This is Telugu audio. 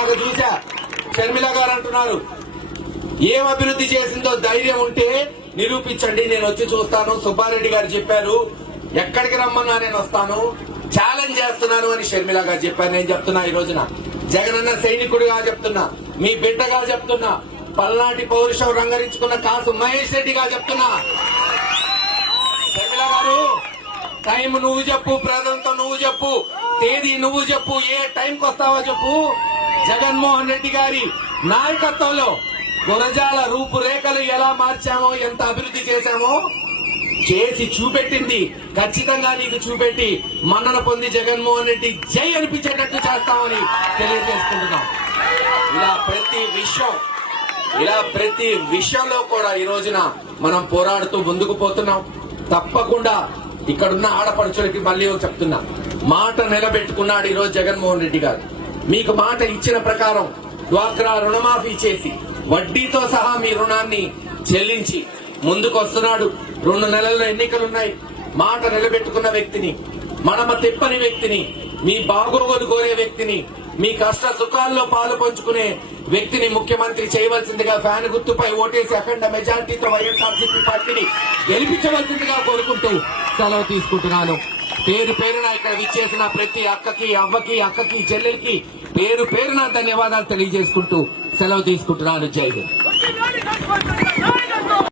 ఇందాక చూసా షర్మిల గారు అంటున్నారు ఏం అభివృద్ధి చేసిందో ధైర్యం ఉంటే నిరూపించండి, నేను వచ్చి చూస్తాను. సుబ్బారెడ్డి గారు చెప్పారు ఎక్కడికి రమ్మన్నా నేను వస్తాను, ఛాలెంజ్ చేస్తున్నాను అని షర్మిల గారు చెప్పారు. నేను చెప్తున్నా ఈ రోజున జగనన్న సైనికుడిగా చెప్తున్నా, మీ బిడ్డగా చెప్తున్నా, పల్నాటి పౌరుషం రంగరించుకున్న కాసు మహేష్ రెడ్డిగా చెప్తున్నా. షర్మిల గారు టైం నువ్వు చెప్పు, ప్రజలతో నువ్వు చెప్పు, తేదీ నువ్వు చెప్పు, ఏ టైంకి వస్తావో చెప్పు. జగన్మోహన్ రెడ్డి గారి నాయకత్వంలో గురజాల రూపురేఖలు ఎలా మార్చామో, ఎంత అభివృద్ధి చేశామో చేసి చూపెట్టింది. ఖచ్చితంగా నీకు చూపెట్టి మన్నన పొంది జగన్మోహన్ రెడ్డి జై అనిపించేటట్టు చేస్తామని తెలియజేసుకుంటున్నాం. ఇలా ప్రతి విషయంలో కూడా ఈ రోజున మనం పోరాడుతూ ముందుకు పోతున్నాం. తప్పకుండా ఇక్కడున్న ఆడపడుచులకి మళ్ళీ చెప్తున్నా, మాట నిలబెట్టుకున్నాడు ఈ రోజు జగన్మోహన్ రెడ్డి గారు. మీకు మాట ఇచ్చిన ప్రకారం డ్వాక్రా రుణమాఫీ చేసి వడ్డీతో సహా మీ రుణాన్ని చెల్లించి ముందుకు వస్తున్నాడు. 2 నెలల్లో ఎన్నికలున్నాయి. మాట నిలబెట్టుకున్న వ్యక్తిని, మనమ తిప్పని వ్యక్తిని, మీ బాగోగులు కోరే వ్యక్తిని, మీ కష్ట సుఖాల్లో పాలు పంచుకునే వ్యక్తిని ముఖ్యమంత్రి చేయవలసిందిగా ఫ్యాన్ గుర్తుపై ఓటేసి అఖండ మెజార్టీతో వైఎస్ఆర్సీపీ పార్టీని గెలిపించవలసిందిగా కోరుకుంటూ సెలవు తీసుకుంటున్నాను. పేరు పేరున ఇక్కడ విచ్చేసిన ప్రతి అక్కకి, అవ్వకి, అక్కకి, చెల్లెలకి పేరు పేరున ధన్యవాదాలు తెలియజేసుకుంటూ సెలవు తీసుకుంటున్నాను. జై హింద్.